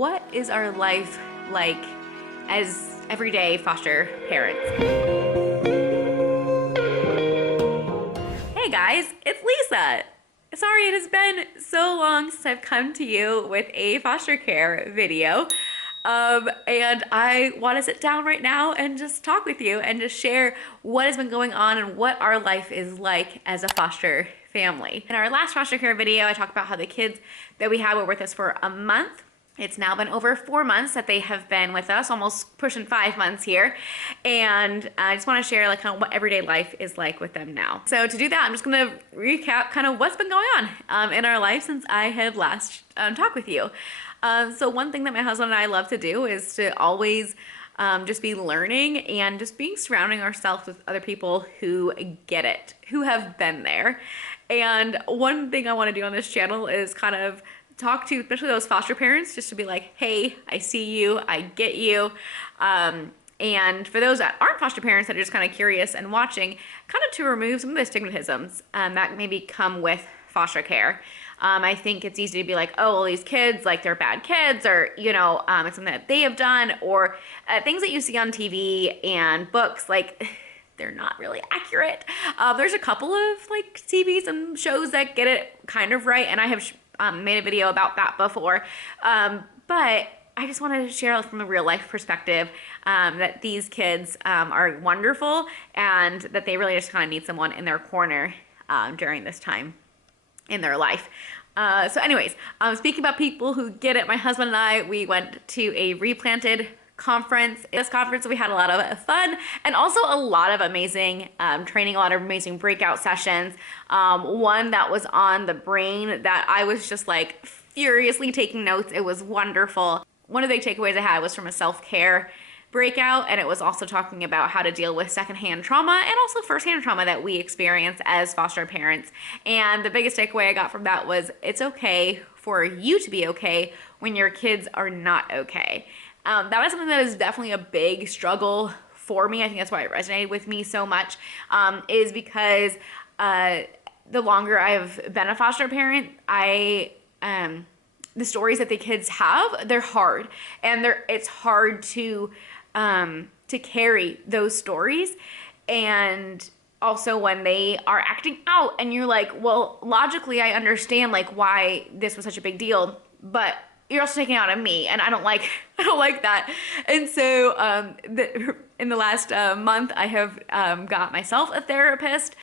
what is our life like as everyday foster parents? Hey guys, it's Lisa. Sorry it has been so long since I've come to you with a foster care video. And I want to sit down right now and just talk with you and just share what has been going on and what our life is like as a foster family. In our last foster care video, I talked about how the kids that we had were with us for a month. It's now been over 4 months that they have been with us, almost pushing 5 months here. And I just want to share kind of what everyday life is like with them now. So to do that, I'm just going to recap kind of what's been going on in our life since I had last talked with you. So one thing that my husband and I love to do is to always just be learning and just being surrounding ourselves with other people who get it, who have been there. And one thing I want to do on this channel is kind of talk to especially those foster parents, just to be like, hey, I see you, I get you. And for those that aren't foster parents that are just kind of curious and watching, kind of to remove some of the stigmatisms that maybe come with foster care. I think it's easy to be like, oh, well, these kids, like they're bad kids, or, you know, it's something that they have done, or things that you see on TV and books, like they're not really accurate. There's a couple of like TVs and shows that get it kind of right, and I have made a video about that before. But I just wanted to share from a real life perspective that these kids are wonderful and that they really just kind of need someone in their corner during this time in their life. So anyways, speaking about people who get it, my husband and I, we went to a Replanted conference. This conference, we had a lot of fun and also a lot of amazing training, a lot of amazing breakout sessions. One that was on the brain that I was just like furiously taking notes. It was wonderful. One of the takeaways I had was from a self-care breakout, and it was also talking about how to deal with secondhand trauma and also firsthand trauma that we experience as foster parents. And the biggest takeaway I got from that was it's okay for you to be okay when your kids are not okay. That was something that is definitely a big struggle for me. I think that's why it resonated with me so much, is because the longer I've been a foster parent, the stories that the kids have, they're hard, and it's hard to carry those stories. And also when they are acting out and you're like, well, logically I understand like why this was such a big deal, but you're also taking it out on me, and I don't like that. And so in the last month, I have got myself a therapist.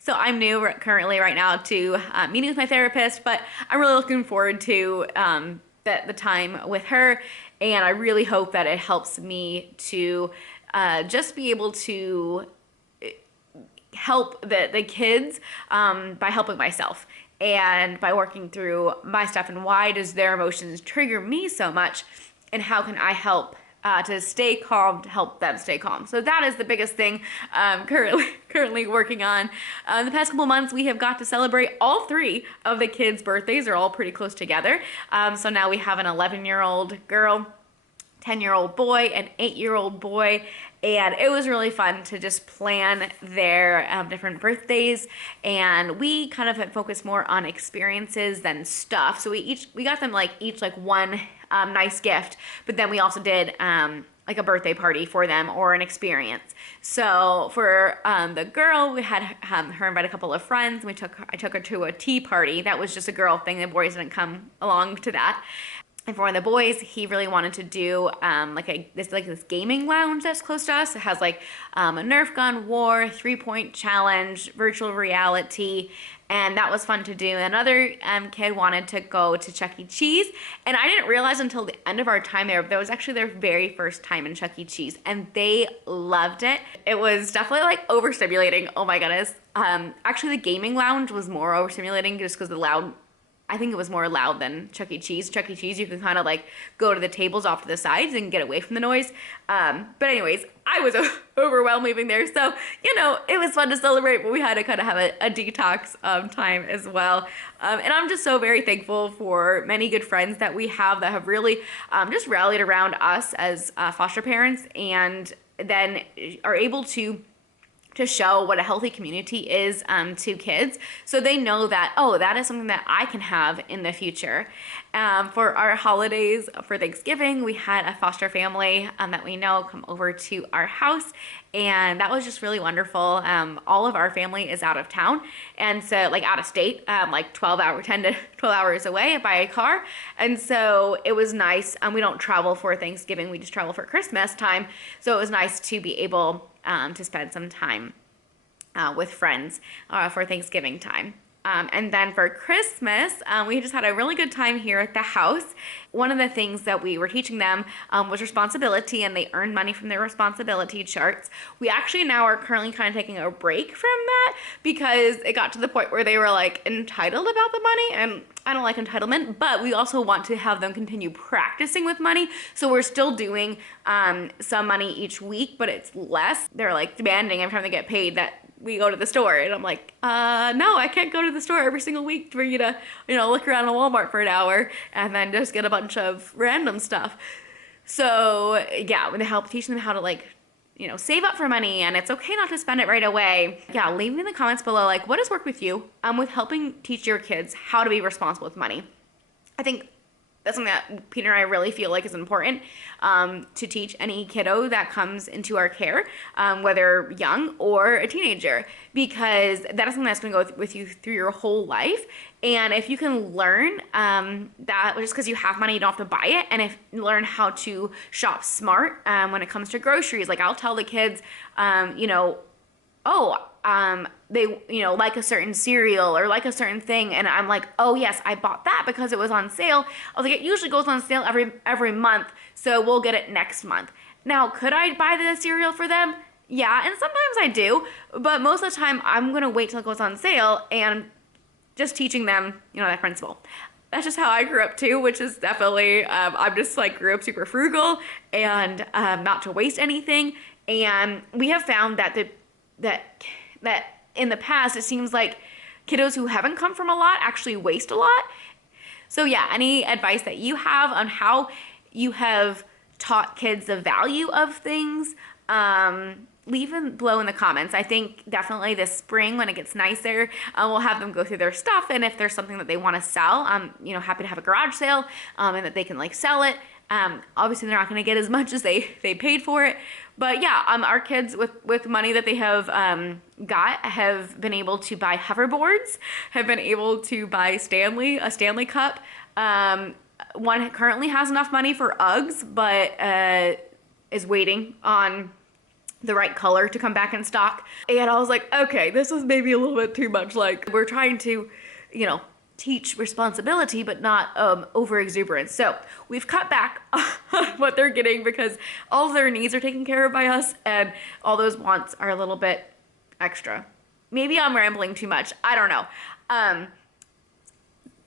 So I'm new currently right now to meeting with my therapist, but I'm really looking forward to the time with her, and I really hope that it helps me to just be able to help the kids by helping myself and by working through my stuff and why does their emotions trigger me so much, and how can I help to stay calm, to help them stay calm. So that is the biggest thing currently working on. The past couple months, we have got to celebrate all 3 of the kids' birthdays. They're all pretty close together. So now we have an 11-year-old girl, 10-year-old boy, an 8-year-old boy, and it was really fun to just plan their different birthdays. And we kind of had focused more on experiences than stuff. So we got them each one nice gift, but then we also did like a birthday party for them or an experience. So for the girl, we had her invite a couple of friends. I took her to a tea party. That was just a girl thing. The boys didn't come along to that. And for one of the boys, he really wanted to do this gaming lounge that's close to us. It has a Nerf gun war, 3-point challenge, virtual reality, and that was fun to do. Another kid wanted to go to Chuck E. Cheese, and I didn't realize until the end of our time there, that was actually their very first time in Chuck E. Cheese, and they loved it. It was definitely overstimulating. Oh my goodness. Actually, the gaming lounge was more overstimulating just because I think it was more loud than Chuck E. Cheese. Chuck E. Cheese, you can kind of go to the tables off to the sides and get away from the noise. But anyways, I was overwhelmed leaving there. So, it was fun to celebrate, but we had to kind of have a detox time as well. And I'm just so very thankful for many good friends that we have that have really just rallied around us as foster parents, and then are able to show what a healthy community is to kids, so they know that, oh, that is something that I can have in the future. For our holidays for Thanksgiving, we had a foster family that we know come over to our house, and that was just really wonderful. All of our family is out of town, and so like out of state, like 10 to 12 hours away by car, and so it was nice. We don't travel for Thanksgiving; we just travel for Christmas time. So it was nice to be able to spend some time with friends for Thanksgiving time. And then for Christmas, we just had a really good time here at the house. One of the things that we were teaching them was responsibility, and they earned money from their responsibility charts. We actually now are currently kind of taking a break from that because it got to the point where they were like entitled about the money, and I don't like entitlement, but we also want to have them continue practicing with money. So we're still doing some money each week, but it's less. They're like demanding every time they get paid that we go to the store, and I'm like, no, I can't go to the store every single week for you to, look around a Walmart for an hour and then just get a bunch of random stuff. So yeah, with the help teaching them how to save up for money, and it's okay not to spend it right away. Yeah, leave me in the comments below, like, what has worked with you with helping teach your kids how to be responsible with money. I think that's something that Peter and I really feel like is important to teach any kiddo that comes into our care, whether young or a teenager, because that is something that's going to go with you through your whole life. And if you can learn that just because you have money, you don't have to buy it, and if you learn how to shop smart when it comes to groceries, like I'll tell the kids, they like a certain cereal or like a certain thing, and I'm like, oh yes, I bought that because it was on sale. I was like, it usually goes on sale every month, so we'll get it next month. Now, could I buy the cereal for them? Yeah, and sometimes I do, but most of the time I'm gonna wait till it goes on sale, and just teaching them that principle. That's just how I grew up too, which is definitely I'm just grew up super frugal and not to waste anything. And we have found that that in the past, it seems like kiddos who haven't come from a lot actually waste a lot. So yeah, any advice that you have on how you have taught kids the value of things, leave them below in the comments. I think definitely this spring when it gets nicer, we'll have them go through their stuff, and if there's something that they want to sell, I'm happy to have a garage sale and that they can sell it. Obviously they're not going to get as much as they paid for it, but yeah, our kids with money that they have got have been able to buy hoverboards, have been able to buy a Stanley Cup. One currently has enough money for Uggs, but is waiting on the right color to come back in stock. And I was like, okay, this is maybe a little bit too much. We're trying to, teach responsibility, but not over exuberance. So we've cut back on what they're getting because all of their needs are taken care of by us, and all those wants are a little bit extra. Maybe I'm rambling too much. I don't know.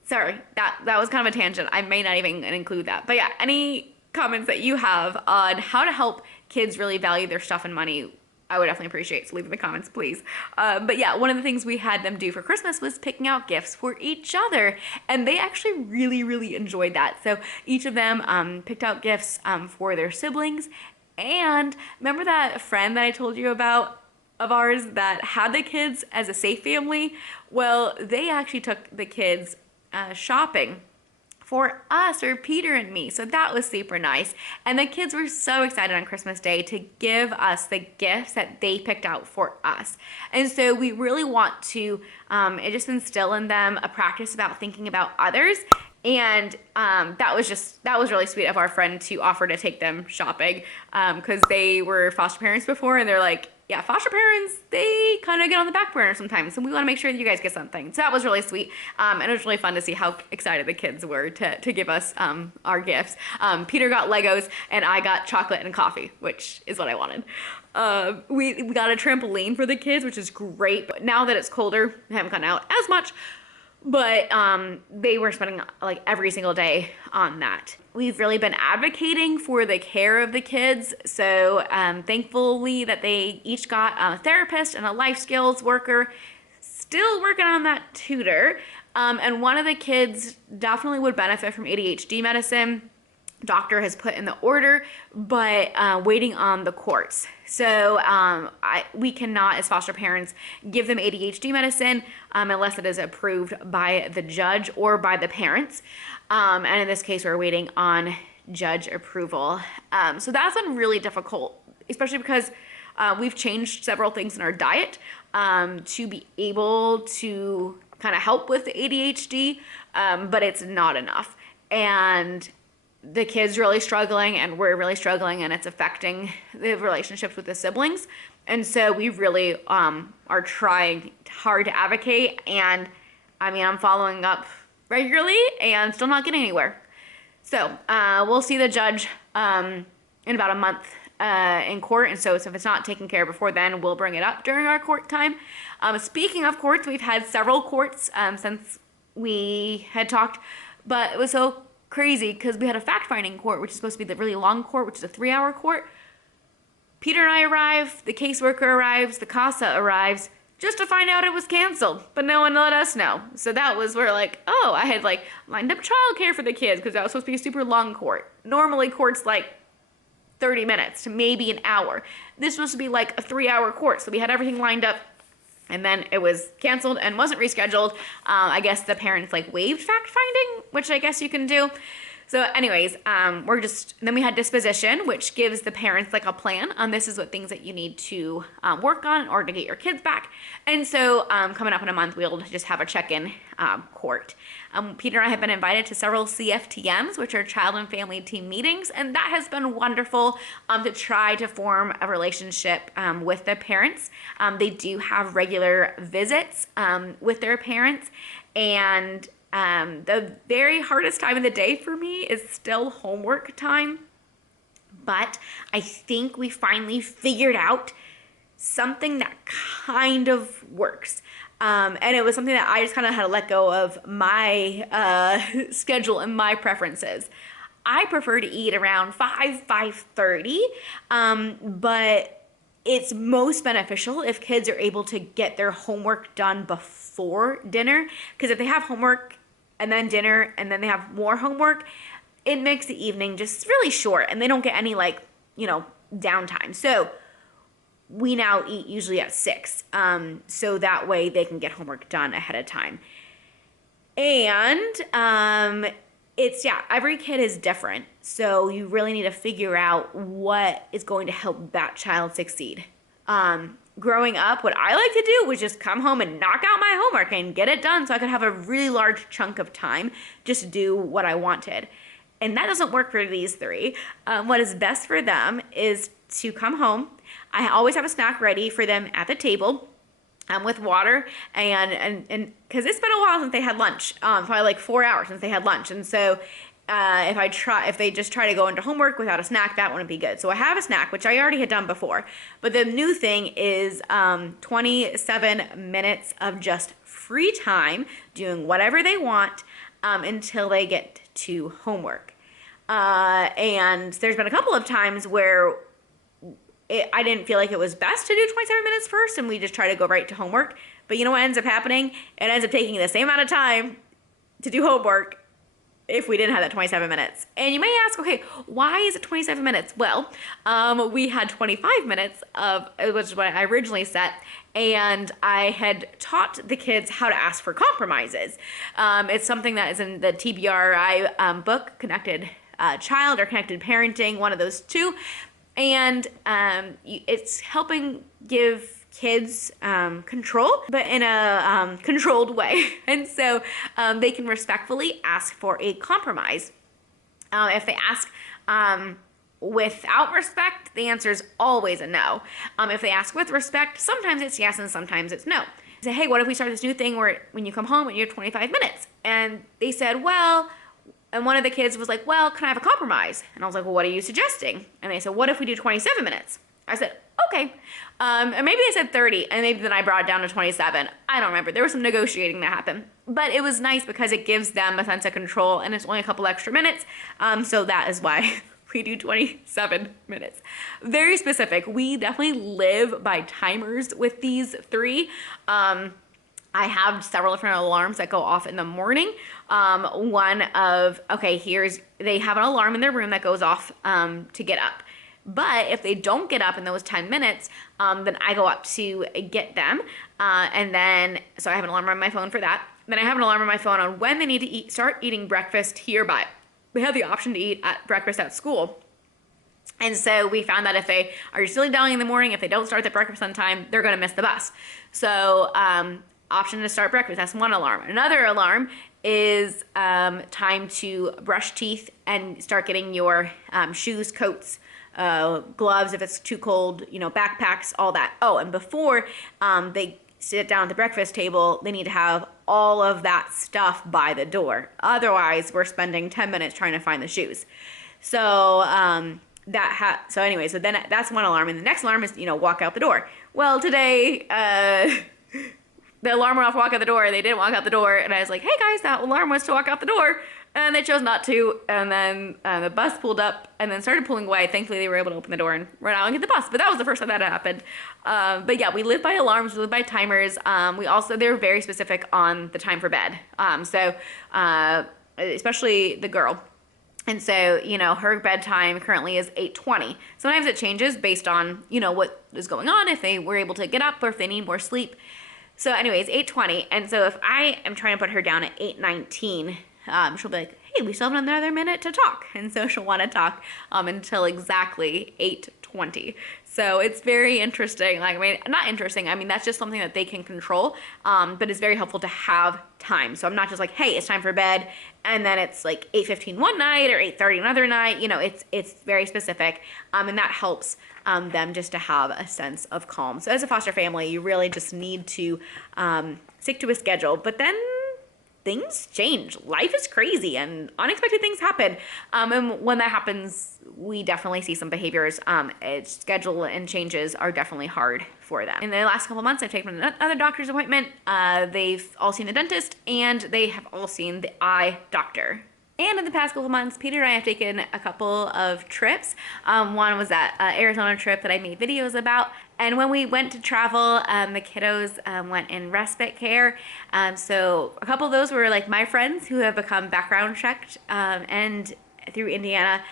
Sorry, that was kind of a tangent. I may not even include that. But yeah, any comments that you have on how to help kids really value their stuff and money, I would definitely appreciate, so leave in the comments, please. But yeah, one of the things we had them do for Christmas was picking out gifts for each other, and they actually really, really enjoyed that. So each of them picked out gifts for their siblings. And remember that friend that I told you about of ours that had the kids as a safe family? Well, they actually took the kids shopping for us, or Peter and me. So that was super nice. And the kids were so excited on Christmas Day to give us the gifts that they picked out for us. And so we really want to just instill in them a practice about thinking about others. And that was really sweet of our friend to offer to take them shopping because they were foster parents before, and they're like, yeah, foster parents, they kind of get on the back burner sometimes, so we want to make sure that you guys get something. So that was really sweet, and it was really fun to see how excited the kids were to give us our gifts. Peter got Legos, and I got chocolate and coffee, which is what I wanted. We got a trampoline for the kids, which is great, but now that it's colder, we haven't gone out as much. But they were spending every single day on that. We've really been advocating for the care of the kids. So thankfully that they each got a therapist and a life skills worker. Still working on that tutor. And one of the kids definitely would benefit from ADHD medicine. doctor has put in the order, but waiting on the courts. So we cannot, as foster parents, give them ADHD medicine unless it is approved by the judge or by the parents. And in this case, we're waiting on judge approval. So that's been really difficult, especially because we've changed several things in our diet to be able to kind of help with the ADHD, but it's not enough. And the kid's really struggling and we're really struggling, and it's affecting the relationships with the siblings. And so we really are trying hard to advocate. And I mean, I'm following up regularly and still not getting anywhere. So we'll see the judge in about a month in court. And so if it's not taken care of before then, we'll bring it up during our court time. Speaking of courts, we've had several courts since we had talked, but it was so crazy because we had a fact-finding court, which is supposed to be the really long court, which is a 3-hour court. Peter and I arrive, the caseworker arrives, the CASA arrives, just to find out it was canceled, but no one let us know. So that was where like, oh, I had like lined up childcare for the kids because that was supposed to be a super long court. Normally court's like 30 minutes to maybe an hour. This was supposed to be like a 3-hour court, so we had everything lined up. And then it was canceled and wasn't rescheduled. I guess the parents like waived fact finding, which I guess you can do. So anyways, then we had disposition, which gives the parents like a plan on this is what things that you need to work on in order to get your kids back. And so coming up in a month, we'll just have a check-in court. Peter and I have been invited to several CFTMs, which are child and family team meetings, and that has been wonderful to try to form a relationship with the parents. They do have regular visits with their parents, and the very hardest time of the day for me is still homework time, but I think we finally figured out something that kind of works. And it was something that I just kind of had to let go of my schedule and my preferences. I prefer to eat around 5:30, but it's most beneficial if kids are able to get their homework done before dinner, because if they have homework and then dinner and then they have more homework, it makes the evening just really short and they don't get any downtime. So we now eat usually at 6, so that way they can get homework done ahead of time. And every kid is different, so you really need to figure out what is going to help that child succeed. Growing up, what I like to do was just come home and knock out my homework and get it done so I could have a really large chunk of time just to do what I wanted. And that doesn't work for these 3. What is best for them is to come home. I always have a snack ready for them at the table with water, and because it's been a while since they had lunch, probably like 4 hours since they had lunch. And so if they just try to go into homework without a snack, that wouldn't be good. So I have a snack, which I already had done before. But the new thing is 27 minutes of just free time doing whatever they want until they get to homework. And there's been a couple of times where I didn't feel like it was best to do 27 minutes first, and we just try to go right to homework. But you know what ends up happening? It ends up taking the same amount of time to do homework if we didn't have that 27 minutes. And you may ask, okay, why is it 27 minutes? Well, we had 25 minutes which is what I originally set, and I had taught the kids how to ask for compromises. It's something that is in the TBRI book, Connected Child or Connected Parenting, one of those two. And it's helping give kids control, but in a controlled way. And so they can respectfully ask for a compromise. If they ask without respect, the answer is always a no. If they ask with respect, sometimes it's yes and sometimes it's no. Say, hey, what if we start this new thing where when you come home and you have 25 minutes? And they said, well, and one of the kids was like, well, can I have a compromise? And I was like, well, what are you suggesting? And they said, what if we do 27 minutes? I said, okay. And maybe I said 30, and maybe then I brought it down to 27. I don't remember. There was some negotiating that happened. But it was nice because it gives them a sense of control, and it's only a couple extra minutes. So that is why we do 27 minutes. Very specific. We definitely live by timers with these 3. I have several different alarms that go off in the morning One of, okay, they have an alarm in their room that goes off to get up. But if they don't get up in those 10 minutes, then I go up to get them. And then, so I have an alarm on my phone for that. Then I have an alarm on my phone on when they need to start eating breakfast hereby. They have the option to eat at breakfast at school. And so we found that if they are still dialing in the morning, if they don't start the breakfast on time, they're going to miss the bus. So option to start breakfast, that's one alarm. Another alarm is time to brush teeth and start getting your shoes, coats, gloves if it's too cold, backpacks, all that. Oh, and before they sit down at the breakfast table, they need to have all of that stuff by the door. Otherwise, we're spending 10 minutes trying to find the shoes. So so then that's one alarm, and the next alarm is walk out the door. Well, today the alarm went off, walk out the door. They didn't walk out the door, and I was like, hey guys, that alarm was to walk out the door. And they chose not to, and then the bus pulled up and then started pulling away. Thankfully, they were able to open the door and run out and get the bus. But that was the first time that happened. But yeah, we live by alarms, we live by timers. They're very specific on the time for bed. Especially the girl. And so, her bedtime currently is 8:20. Sometimes it changes based on, what is going on, if they were able to get up or if they need more sleep. So anyways, 8:20. And so if I am trying to put her down at 8:19, she'll be like, hey, we still have another minute to talk. And so she'll want to talk until exactly 8:20. So it's very interesting. Not interesting. That's just something that they can control. But it's very helpful to have time. So I'm not just like, hey, it's time for bed. And then it's like 8:15 one night or 8:30 another night. It's very specific. And that helps them just to have a sense of calm. So as a foster family, you really just need to stick to a schedule. But then things change. Life is crazy and unexpected things happen. And when that happens, we definitely see some behaviors. Schedule and changes are definitely hard for them. In the last couple months, I've taken another doctor's appointment. They've all seen the dentist and they have all seen the eye doctor. And in the past couple months, Peter and I have taken a couple of trips. One was that Arizona trip that I made videos about. And when we went to travel, the kiddos went in respite care. So a couple of those were like my friends who have become background checked. And through Indiana,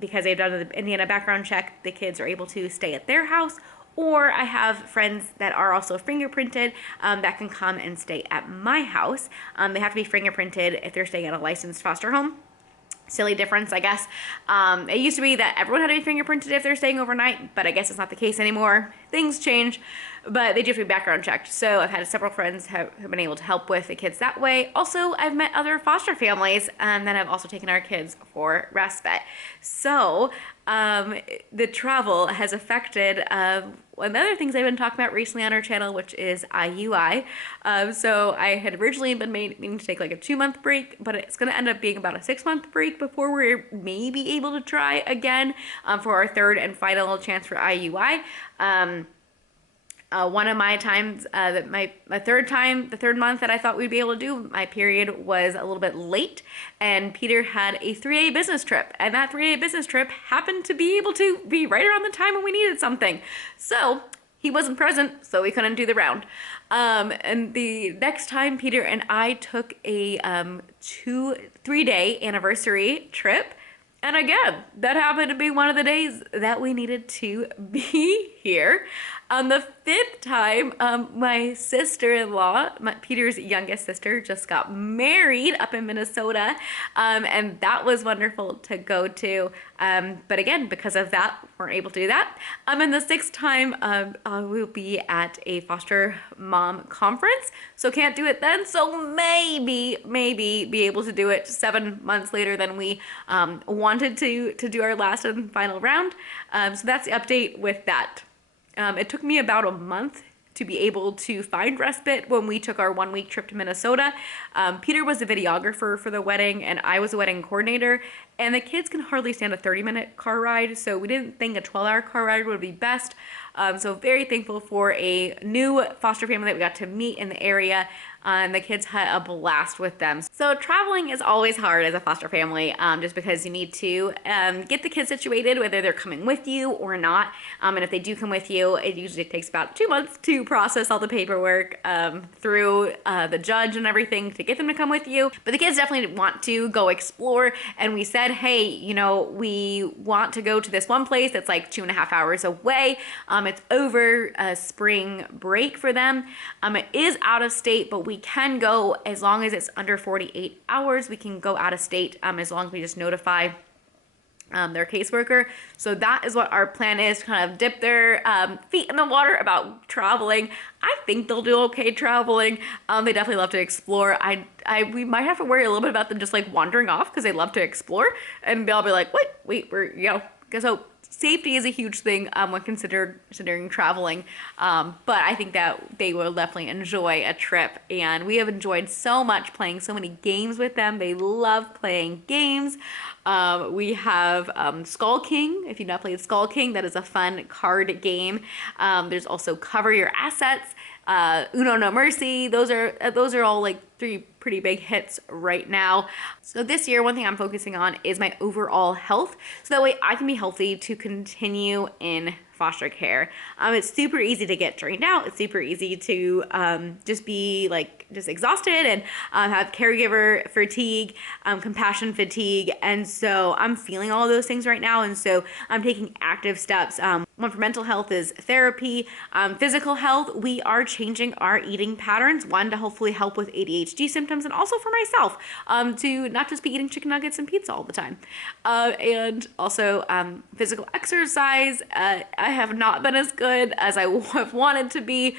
because they've done the Indiana background check, the kids are able to stay at their house. Or I have friends that are also fingerprinted that can come and stay at my house. They have to be fingerprinted if they're staying at a licensed foster home. Silly difference, I guess. It used to be that everyone had to be fingerprinted if they're staying overnight, but I guess it's not the case anymore. Things change, but they do have to be background checked. So I've had several friends who have been able to help with the kids that way. Also, I've met other foster families that have also taken our kids for respite. So the travel has affected one of the other things I've been talking about recently on our channel, which is IUI. So I had originally been meaning to take like a 2-month break, but it's going to end up being about a 6-month break before we're maybe able to try again for our third and final chance for IUI. One of my times, the third month that I thought we'd be able to do, my period was a little bit late, and Peter had a 3-day business trip, and that 3-day business trip happened to be able to be right around the time when we needed something. So he wasn't present, so we couldn't do the round. And the next time Peter and I took a 3-day anniversary trip, and again, that happened to be one of the days that we needed to be here. On the 5th time, my sister-in-law, Peter's youngest sister, just got married up in Minnesota, and that was wonderful to go to. But again, because of that, weren't able to do that. And the 6th time, we'll be at a foster mom conference, so can't do it then. So maybe be able to do it 7 months later than we wanted to do our last and final round. So that's the update with that. It took me about a month to be able to find respite when we took our 1-week trip to Minnesota. Peter was the videographer for the wedding, and I was the wedding coordinator. and the kids can hardly stand a 30-minute car ride, so we didn't think a 12-hour car ride would be best. So very thankful for a new foster family that we got to meet in the area. And the kids had a blast with them. So traveling is always hard as a foster family, just because you need to get the kids situated, whether they're coming with you or not. And if they do come with you, it usually takes about 2 months to process all the paperwork through the judge and everything to get them to come with you. But the kids definitely want to go explore. And we said, hey, you know, we want to go to this one place that's like 2.5 hours away. It's over spring break for them. It is out of state, but we can go as long as it's under 48 hours. We can go out of state as long as we just notify their caseworker. So that is what our plan is, to kind of dip their feet in the water about traveling. I think they'll do okay traveling. They definitely love to explore. We might have to worry a little bit about them just like wandering off, because they love to explore, and I'll be like, wait, we're, you know, so safety is a huge thing when considering traveling, but I think that they will definitely enjoy a trip, and we have enjoyed so much playing so many games with them. They love playing games. We have Skull King. If you've not played Skull King, that is a fun card game. There's also Cover Your Assets, Uno No Mercy. Those are all like 3 pretty big hits right now. So this year, one thing I'm focusing on is my overall health, so that way I can be healthy to continue in foster care. It's super easy to get drained out. It's super easy to just be like exhausted and have caregiver fatigue, compassion fatigue. And so I'm feeling all of those things right now. And so I'm taking active steps. One for mental health is therapy. Physical health, we are changing our eating patterns. One, to hopefully help with ADHD symptoms, and also for myself, to not just be eating chicken nuggets and pizza all the time. And also physical exercise. I have not been as good as I have wanted to be.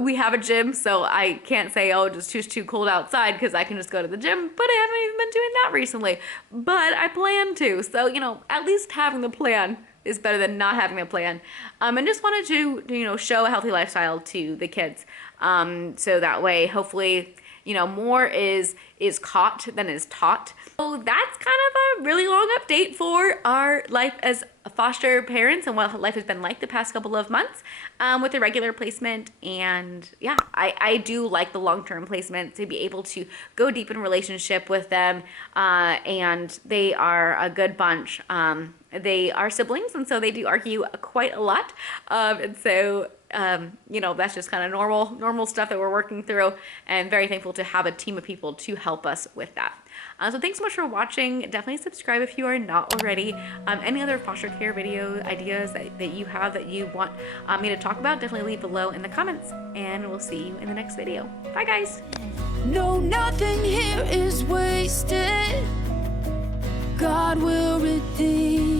We have a gym, so I can't say, oh, it's just too cold outside, because I can just go to the gym, but I haven't even been doing that recently. But I plan to, so, you know, at least having the plan is better than not having a plan. And just wanted to, you know, show a healthy lifestyle to the kids. So that way, hopefully, you know, more is caught than is taught. So that's kind of a really long update for our life as foster parents and what life has been like the past couple of months with the regular placement. And yeah, I do like the long-term placement, to be able to go deep in relationship with them. And they are a good bunch. They are siblings, and so they do argue quite a lot. And so you know, that's just kind of normal stuff that we're working through, and very thankful to have a team of people to help us with that. So thanks so much for watching. Definitely subscribe if you are not already. Any other foster care video ideas that you have that you want me to talk about, definitely leave below in the comments, and we'll see you in the next video. Bye guys. No, nothing here is wasted. God will redeem.